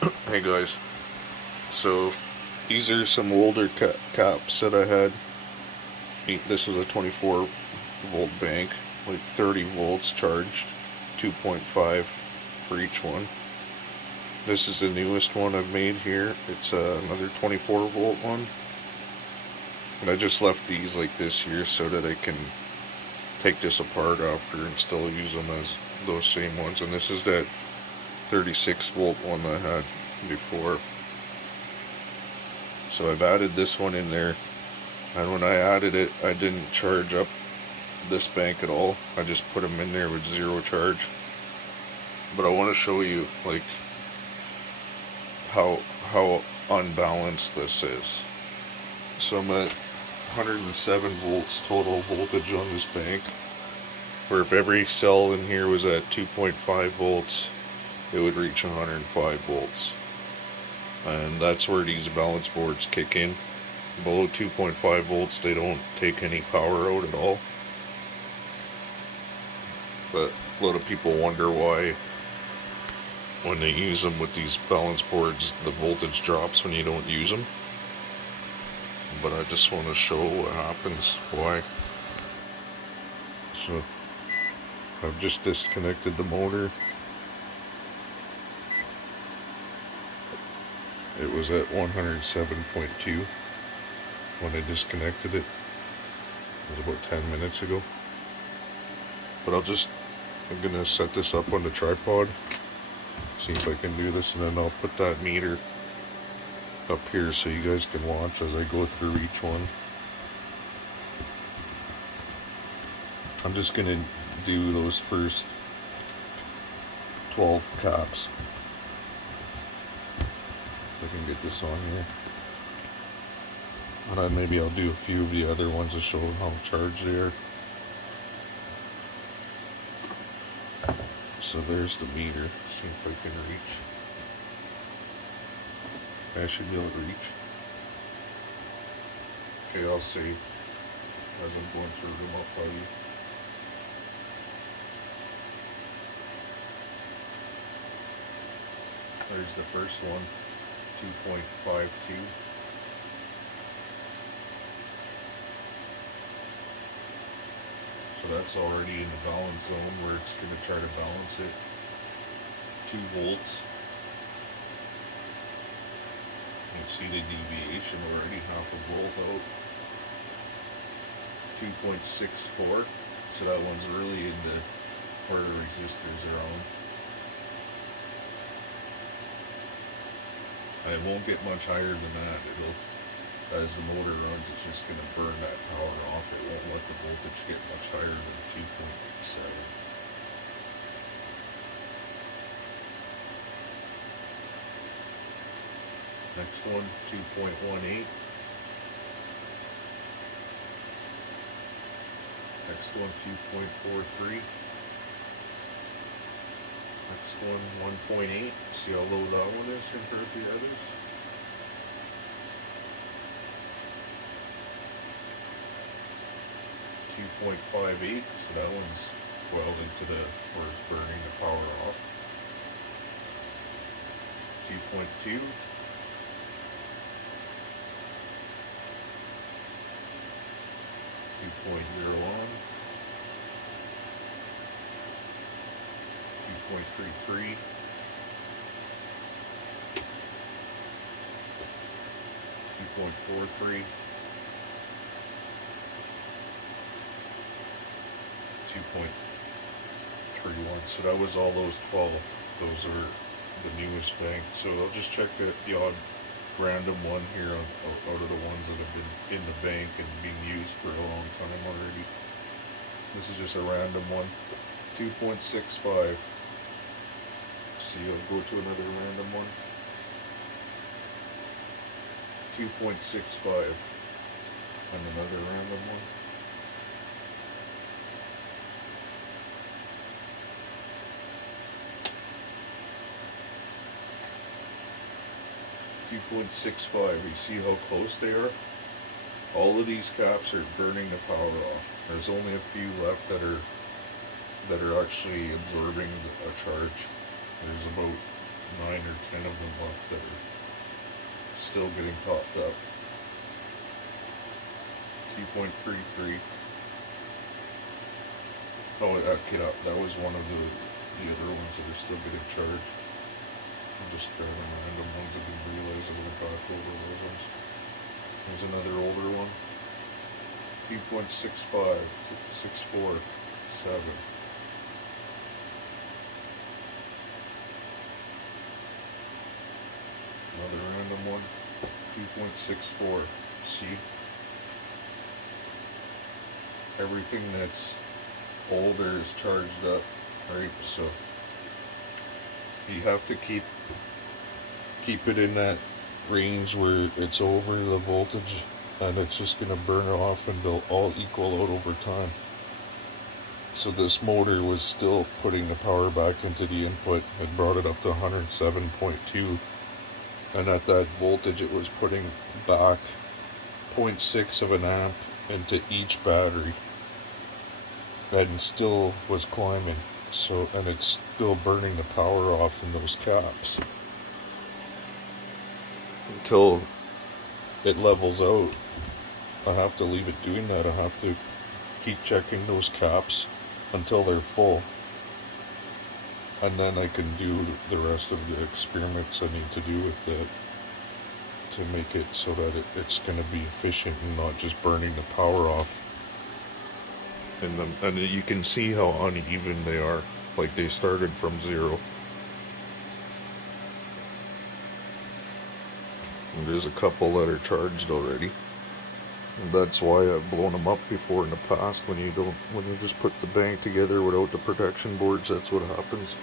Hey guys, so these are some older caps that I had. This was a 24 volt bank, like 30 volts charged, 2.5 for each one. This is the newest one I've made here. It's another 24 volt one. And I just left these like this here so that I can take this apart after and still use them as those same ones. And this is that 36 volt one I had before. So I've added this one in there, and when I added it, I didn't charge up this bank at all. I just put them in there with zero charge. But I want to show you like how unbalanced this is. So I'm at 107 volts total voltage on this bank, where if every cell in here was at 2.5 volts, it would reach 105 volts. And that's where these balance boards kick in. Below 2.5 volts, they don't take any power out at all. But a lot of people wonder why, when they use them with these balance boards, the voltage drops when you don't use them. But I just want to show what happens, why. So I've just disconnected the motor. It was at 107.2 when I disconnected it. It was about 10 minutes ago. But I'm gonna set this up on the tripod, see if I can do this, and then I'll put that meter up here so you guys can watch as I go through each one. I'm just gonna do those first 12 caps. If I can get this on here. And then maybe I'll do a few of the other ones to show how charged they are. So there's the meter. See if I can reach. I should be able to reach. Okay, I'll see. As I'm going through them, I'll tell you. There's the first one, 2.52. So that's already in the balance zone where it's going to try to balance it. 2 volts. You can see the deviation already, half a volt out. 2.64. So that one's really into where the resistors are on. And it won't get much higher than that. As the motor runs, it's just going to burn that power off. It won't let the voltage get much higher than 2.7. Next one, 2.18. Next one, 2.43. Next one, 1.8. See how low that one is compared to the others? .58, so that one's well into where it's burning the power off. 2.2. 2.01. 2.33. 2.43. 2.31. So that was all those 12. Those are the newest bank. So I'll just check the odd random one here out of the ones that have been in the bank and being used for a long time already. This is just a random one. 2.65. See, I'll go to another random one. 2.65. And another random one. 2.65. You see how close they are? All of these caps are burning the power off. There's only a few left that are actually absorbing a charge. There's about 9 or 10 of them left that are still getting topped up. 2.33. Oh, okay, that was one of the other ones that are still getting charged. I'm just grabbing random ones. I didn't realize I would have back over those ones. There's another older one. 2.65, 6.4, 7. Another random one. 2.64. See? Everything that's older is charged up, right? So you have to keep it in that range where it's over the voltage, and it's just going to burn off and they'll all equal out over time. So this motor was still putting the power back into the input. It brought it up to 107.2, and at that voltage it was putting back 0.6 of an amp into each battery, and still was climbing. So, and it's still burning the power off in those caps until it levels out. I have to leave it doing that. I have to keep checking those caps until they're full, and then I can do the rest of the experiments I need to do with it to make it so that it's going to be efficient and not just burning the power off. And you can see how uneven they are. Like, they started from 0. And there's a couple that are charged already. And that's why I've blown them up before in the past. When you just put the bank together without the protection boards, that's what happens.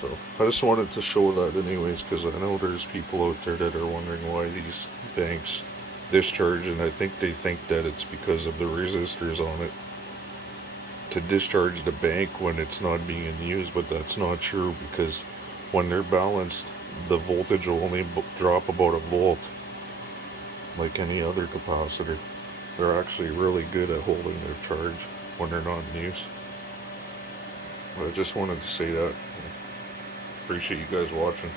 So I just wanted to show that anyways, because I know there's people out there that are wondering why these banks discharge, and I think they think that it's because of the resistors on it to discharge the bank when it's not being used, but that's not true, because when they're balanced, the voltage will only drop about a volt, like any other capacitor. They're actually really good at holding their charge when they're not in use. But I just wanted to say that. Appreciate you guys watching.